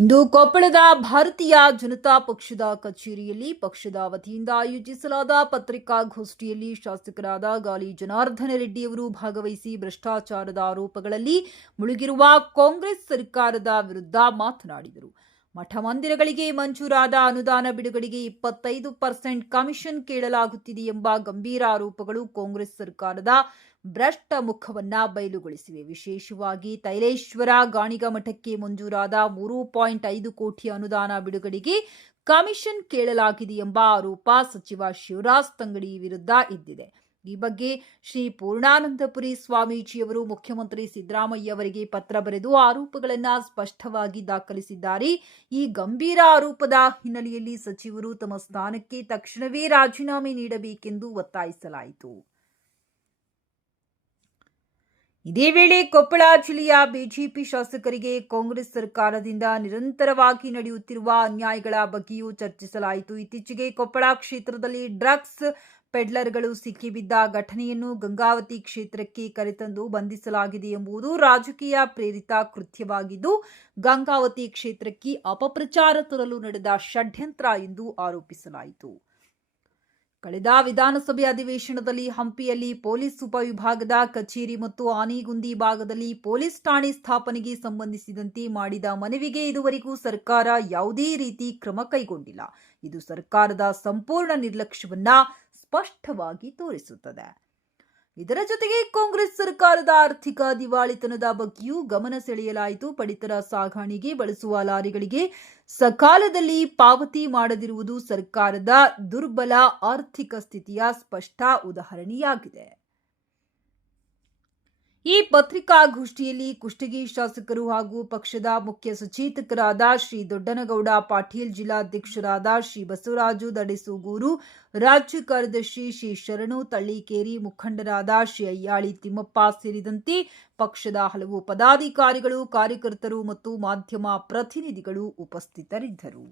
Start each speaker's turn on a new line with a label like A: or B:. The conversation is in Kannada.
A: ಇಂದು ಕೊಪ್ಪಳದ ಭಾರತೀಯ ಜನತಾ ಪಕ್ಷದ ಕಚೇರಿಯಲ್ಲಿ ಪಕ್ಷದ ವತಿಯಿಂದ ಆಯೋಜಿಸಲಾದ ಪತ್ರಿಕಾಗೋಷ್ಠಿಯಲ್ಲಿ ಶಾಸಕರಾದ ಗಾಲಿ ಜನಾರ್ದನ ರೆಡ್ಡಿಯವರು ಭಾಗವಹಿಸಿ ಭ್ರಷ್ಟಾಚಾರದ ಆರೋಪಗಳಲ್ಲಿ ಮುಳುಗಿರುವ ಕಾಂಗ್ರೆಸ್ ಸರ್ಕಾರದ ವಿರುದ್ಧ ಮಾತನಾಡಿದರು. ಮಠ ಮಂದಿರಗಳಿಗೆ ಮಂಜೂರಾದ ಅನುದಾನ ಬಿಡುಗಡೆಗೆ ಇಪ್ಪತ್ತೈದು ಪರ್ಸೆಂಟ್ ಕಮಿಷನ್ ಕೇಳಲಾಗುತ್ತಿದೆ ಎಂಬ ಗಂಭೀರ ಆರೋಪಗಳು ಕಾಂಗ್ರೆಸ್ ಸರ್ಕಾರದ ಭ್ರಷ್ಟ ಮುಖವನ್ನ ಬಯಲುಗೊಳಿಸಿವೆ. ವಿಶೇಷವಾಗಿ ತೈಲೇಶ್ವರ ಗಾಣಿಗ ಮಠಕ್ಕೆ ಮಂಜೂರಾದ ಮೂರು ಪಾಯಿಂಟ್ ಐದು ಕೋಟಿ ಅನುದಾನ ಬಿಡುಗಡೆಗೆ ಕಮಿಷನ್ ಕೇಳಲಾಗಿದೆ ಎಂಬ ಆರೋಪ ಸಚಿವ ಶಿವರಾಜ್ ತಂಗಡಿ ವಿರುದ್ಧ ಇದ್ದಿದೆ. ಈ ಬಗ್ಗೆ ಶ್ರೀ ಪೂರ್ಣಾನಂದಪುರಿ ಸ್ವಾಮೀಜಿಯವರು ಮುಖ್ಯಮಂತ್ರಿ ಸಿದ್ದರಾಮಯ್ಯ ಅವರಿಗೆ ಪತ್ರ ಬರೆದು ಆರೋಪಗಳನ್ನು ಸ್ಪಷ್ಟವಾಗಿ ದಾಖಲಿಸಿದ್ದಾರೆ. ಈ ಗಂಭೀರ ಆರೋಪದ ಹಿನ್ನೆಲೆಯಲ್ಲಿ ಸಚಿವರು ತಮ್ಮ ಸ್ಥಾನಕ್ಕೆ ತಕ್ಷಣವೇ ರಾಜೀನಾಮೆ ನೀಡಬೇಕೆಂದು ಒತ್ತಾಯಿಸಲಾಯಿತು. ಇದೇ ವೇಳೆ ಕೊಪ್ಪಳ ಜಿಲ್ಲೆಯ ಬಿಜೆಪಿ ಶಾಸಕರಿಗೆ ಕಾಂಗ್ರೆಸ್ ಸರ್ಕಾರದಿಂದ ನಿರಂತರವಾಗಿ ನಡೆಯುತ್ತಿರುವ ಅನ್ಯಾಯಗಳ ಬಗ್ಗೆಯೂ ಚರ್ಚಿಸಲಾಯಿತು. ಇತ್ತೀಚೆಗೆ ಕೊಪ್ಪಳ ಕ್ಷೇತ್ರದಲ್ಲಿ ಡ್ರಗ್ಸ್ ಪೆಡ್ಲರ್ಗಳು ಸಿಕ್ಕಿಬಿದ್ದ ಘಟನೆಯನ್ನು ಗಂಗಾವತಿ ಕ್ಷೇತ್ರಕ್ಕೆ ಕರೆತಂದು ಬಂಧಿಸಲಾಗಿದೆ ಎಂಬುದು ರಾಜಕೀಯ ಪ್ರೇರಿತ ಕೃತ್ಯವಾಗಿದ್ದು, ಗಂಗಾವತಿ ಕ್ಷೇತ್ರಕ್ಕೆ ಅಪಪ್ರಚಾರ ತರಲು ನಡೆದ ಷಡ್ಯಂತ್ರ ಎಂದು ಆರೋಪಿಸಲಾಯಿತು. ಕಳೆದ ವಿಧಾನಸಭೆ ಅಧಿವೇಶನದಲ್ಲಿ ಹಂಪಿಯಲ್ಲಿ ಪೊಲೀಸ್ ಉಪವಿಭಾಗದ ಕಚೇರಿ ಮತ್ತು ಆನೆಗುಂದಿ ಭಾಗದಲ್ಲಿ ಪೊಲೀಸ್ ಠಾಣೆ ಸ್ಥಾಪನೆಗೆ ಸಂಬಂಧಿಸಿದಂತೆ ಮಾಡಿದ ಮನವಿಗೆ ಇದುವರೆಗೂ ಸರ್ಕಾರ ಯಾವುದೇ ರೀತಿ ಕ್ರಮ ಕೈಗೊಂಡಿಲ್ಲ. ಇದು ಸರ್ಕಾರದ ಸಂಪೂರ್ಣ ನಿರ್ಲಕ್ಷ್ಯವನ್ನ ಸ್ಪಷ್ಟವಾಗಿ ತೋರಿಸುತ್ತದೆ. ಇದರ ಜೊತೆಗೆ ಕಾಂಗ್ರೆಸ್ ಸರ್ಕಾರದ ಆರ್ಥಿಕ ದಿವಾಳಿತನದ ಬಗ್ಗೆಯೂ ಗಮನ ಸೆಳೆಯಲಾಯಿತು. ಪಡಿತರ ಸಾಗಾಣಿಗೆ ಬಳಸುವ ಲಾರಿಗಳಿಗೆ ಸಕಾಲದಲ್ಲಿ ಪಾವತಿ ಮಾಡದಿರುವುದು ಸರ್ಕಾರದ ದುರ್ಬಲ ಆರ್ಥಿಕ ಸ್ಥಿತಿಯ ಸ್ಪಷ್ಟ ಉದಾಹರಣೆಯಾಗಿದೆ. ಈ ಪತ್ರಿಕಾಗೋಷ್ಠಿಯಲ್ಲಿ ಕುಷ್ಟಗಿ ಶಾಸಕರು ಹಾಗೂ ಪಕ್ಷದ ಮುಖ್ಯ ಸಚೇತಕರಾದ ಶ್ರೀ ದೊಡ್ಡನಗೌಡ, ಪಾಟೀಲ್ ಜಿಲ್ಲಾಧ್ಯಕ್ಷರಾದ ಶ್ರೀ ಬಸವರಾಜು ದಡೆಸೂಗೂರು, ರಾಜ್ಯ ಕಾರ್ಯದರ್ಶಿ ಶ್ರೀ ಶರಣು ತಳ್ಳಿಕೇರಿ, ಮುಖಂಡರಾದ ಶ್ರೀ ಅಯ್ಯಾಳಿ ತಿಮ್ಮಪ್ಪ ಸೇರಿದಂತೆ ಪಕ್ಷದ ಹಲವು ಪದಾಧಿಕಾರಿಗಳು, ಕಾರ್ಯಕರ್ತರು ಮತ್ತು ಮಾಧ್ಯಮ ಪ್ರತಿನಿಧಿಗಳು ಉಪಸ್ಥಿತರಿದ್ದರು.